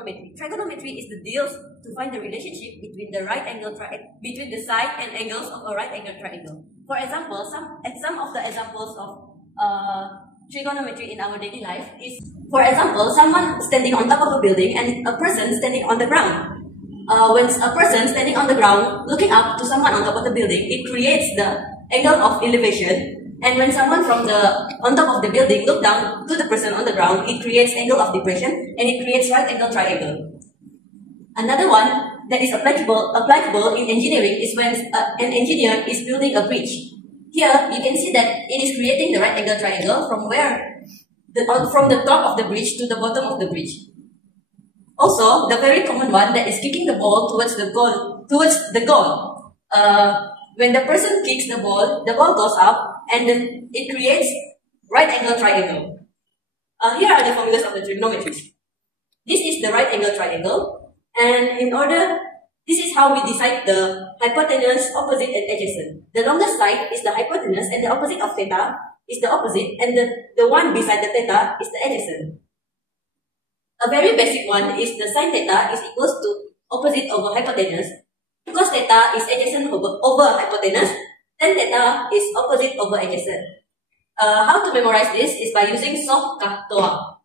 trigonometry. Trigonometry is the deal to find the relationship between the between the side and angles of a right angle triangle. For example, some of the examples of trigonometry in our daily life is, for example, someone standing on top of a building and a person standing on the ground. When a person standing on the ground looking up to someone on top of the building, it creates the angle of elevation. And when someone from on top of the building look down to the person on the ground, it creates angle of depression and it creates right angle triangle. Another one that is applicable in engineering is when an engineer is building a bridge. Here you can see that it is creating the right angle triangle from the top of the bridge to the bottom of the bridge. Also, the very common one that is kicking the ball towards the goal. When the person kicks the ball goes up and then it creates right angle triangle. Here are the formulas of the trigonometry. This is the right angle triangle, and this is how we decide the hypotenuse, opposite, and adjacent. The longest side is the hypotenuse, and the opposite of theta is the opposite, and the one beside the theta is the adjacent. A very basic one is the sine theta is equals to opposite over hypotenuse. Cos theta is adjacent over hypotenuse, tan theta is opposite over adjacent. How to memorize this is by using SOHCAHTOA.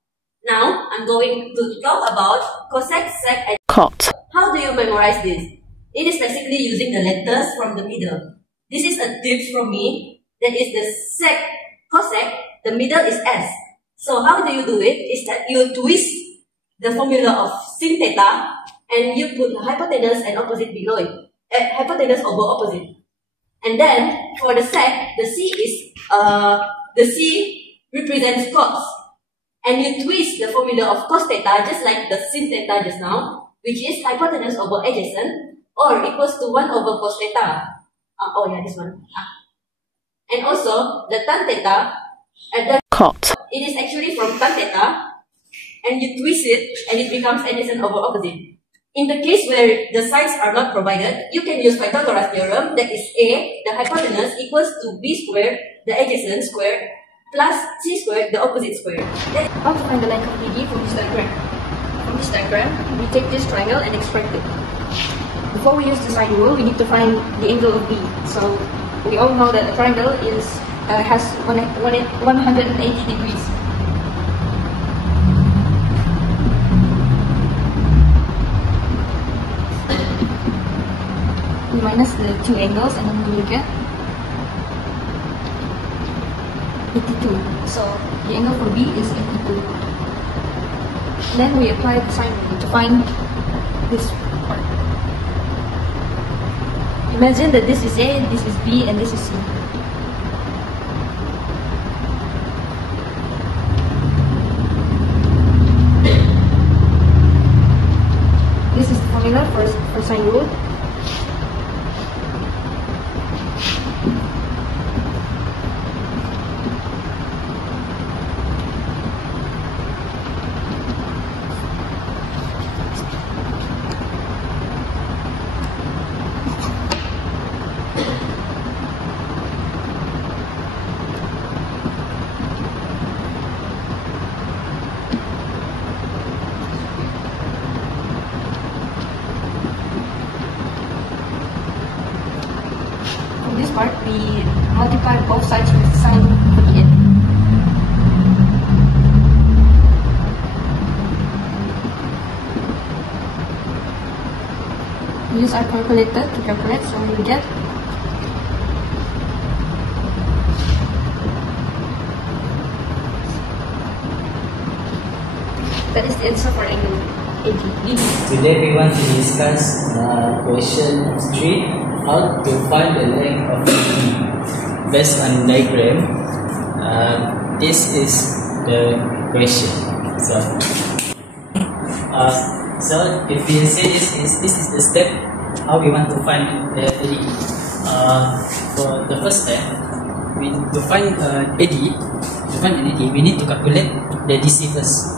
Now, I'm going to talk about cosec, sec, and cot. How do you memorize this? It is basically using the letters from the middle. This is a tip from me. That is the sec, cosec, the middle is S. So how do you do it? Is that you twist the formula of sin theta and you put the hypotenuse and opposite below it. Hypotenuse over opposite. And then for the sec, the C represents cos. And you twist the formula of cos theta just like the sin theta just now, which is hypotenuse over adjacent, or equals to 1 over cos theta. This one. And also the tan theta at the cot. It is actually from tan theta, and you twist it and it becomes adjacent over opposite. In the case where the sides are not provided, you can use Pythagoras theorem, that is A, the hypotenuse, equals to B squared, the adjacent squared, plus C squared, the opposite squared. How to find the length of BD from this diagram? From this diagram, we take this triangle and extract it. Before we use the sine rule, we need to find the angle of B. So we all know that a triangle has 180 degrees. We minus the two angles and then we will get 82. So the angle for B is 82. Then we apply the sine rule to find this part. Imagine that this is A, this is B, and this is C. This is the formula for sine rule. Part, we multiply both sides with sine at the end. We use our calculator to calculate, so we will get that is the answer for angle AD. Today we want to discuss question 3. How to find the length of AD based on diagram. This is the question. So if we say this is the step how we want to find the AD. For the first step, to find an AD, we need to calculate the DC first.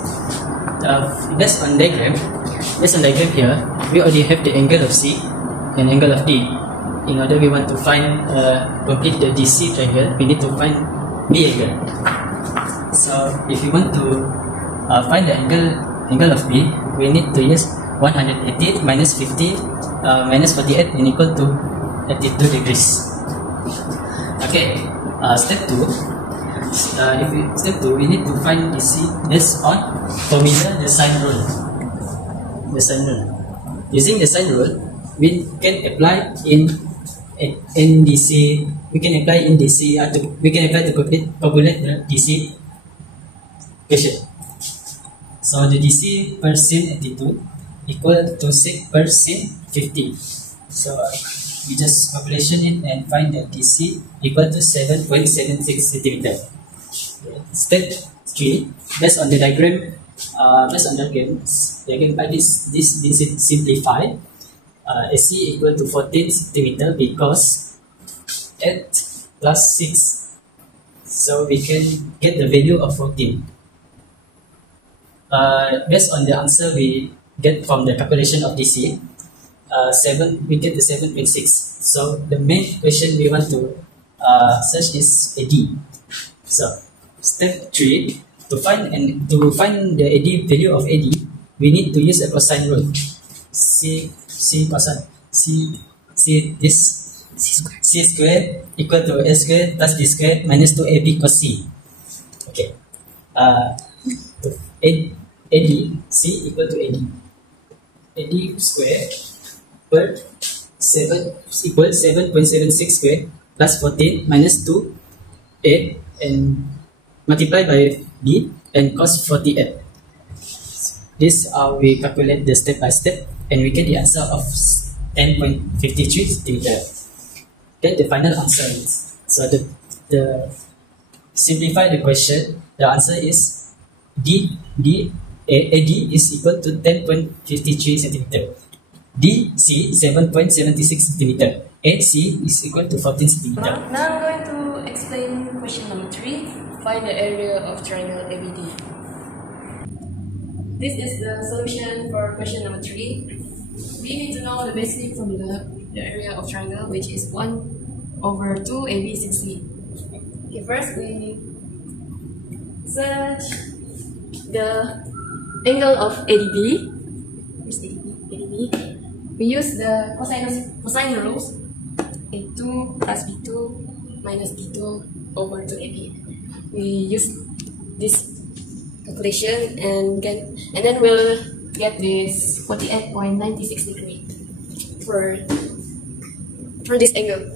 Based on diagram here, we already have the angle of C and angle of D. In order we want to find complete the DC triangle, we need to find B angle. So if you want to find the angle angle of B, we need to use 180 minus 50 minus 48 and equal to 82 degrees. Okay, step 2. Step 2, we need to find DC based on formula, the sine rule. Using the sine rule, we can apply in DC. We can apply in DC. We can apply to calculate the DC equation. So the DC per sin attitude equal to sec per sin 50. So we just calculation it and find that DC equal to 7.76 centimeter. Step 3, based on the diagram, by this simplify. AC equal to 14 centimeter because 8 plus 6. So we can get the value of 14. Based on the answer we get from the calculation of DC, we get the 7.6. So the main question we want to search is AD. So step 3, to find the AD value of AD, we need to use a cosine rule. C square equal to A square plus B square minus 2AB cos C. Okay. AD, C equal to AD. AD square per 7 equals 7.76 square plus 14 minus 2A and multiply by B and cos 48. This is how we calculate the step by step and we get the answer of 10.53 centimeter. Then the final answer is, so the simplify the question, the answer is AD is equal to 10.53 centimeter. DC 7.76 centimeter. AC is equal to 14 centimeter. Now I'm going to explain question number 3. Find the area of triangle ABD. This is the solution for question number 3. We need to know the basic formula, the area of triangle, which is 1/2 AB60. Okay, first we search the angle of ADB. Here's ADB. We use the cosine rules. A2 plus B2 minus D2 over 2AB. We use this calculation and then we'll get this 48.96 degree for this angle.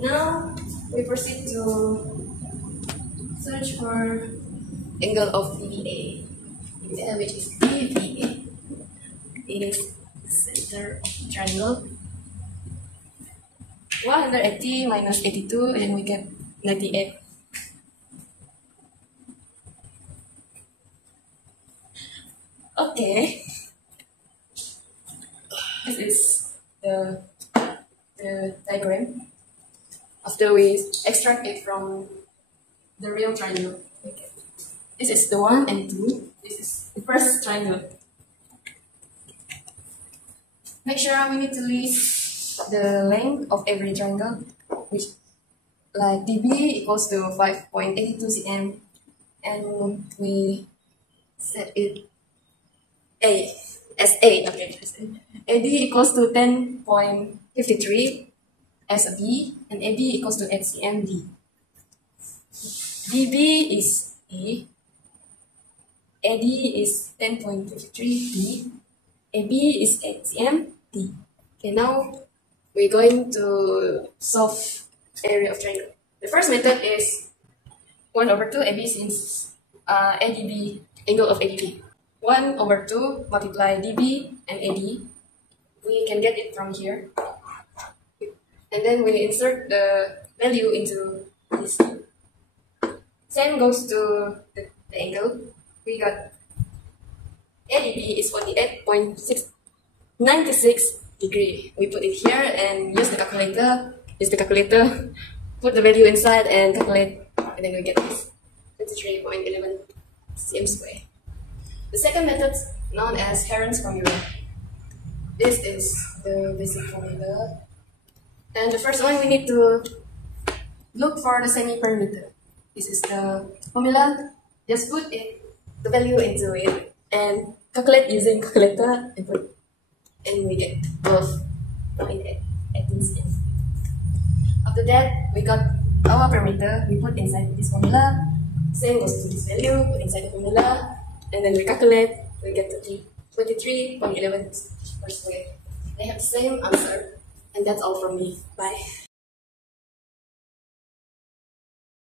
Now we proceed to search for angle of EVA, which is EVA. It is center triangle. 180 minus 82 and we get 98. Okay. This is the diagram. After we extract it from the real triangle. Okay. This is the 1 and 2. This is the first triangle. Make sure we need to list the length of every triangle, which like DB equals to 5.82 cm, and we set it A as A. Okay, AD equals to 10.53 as a B, and AB equals to 8 cm D. DB is A, AD is 10.53 D, AB is 8 cm D. Okay, now we're going to solve area of triangle. The first method is 1/2 AB since ADB, angle of ADB. 1/2 multiply DB and AD. We can get it from here. And then we insert the value into this. Same goes to the angle. We got ADB is 48.96 degree. We put it here and use the calculator. Put the value inside and calculate, and then we get this 23.11 cm square. The second method, known as Heron's formula. This is the basic formula. And the first one, we need to look for the semi-perimeter. This is the formula. Just put the value into it and calculate using calculator and we get 12.18. After that, we got our parameter. We put inside this formula. Same goes to this value. Put inside the formula, and then we calculate. We get 23.11 per square. They have the same answer, and that's all from me. Bye.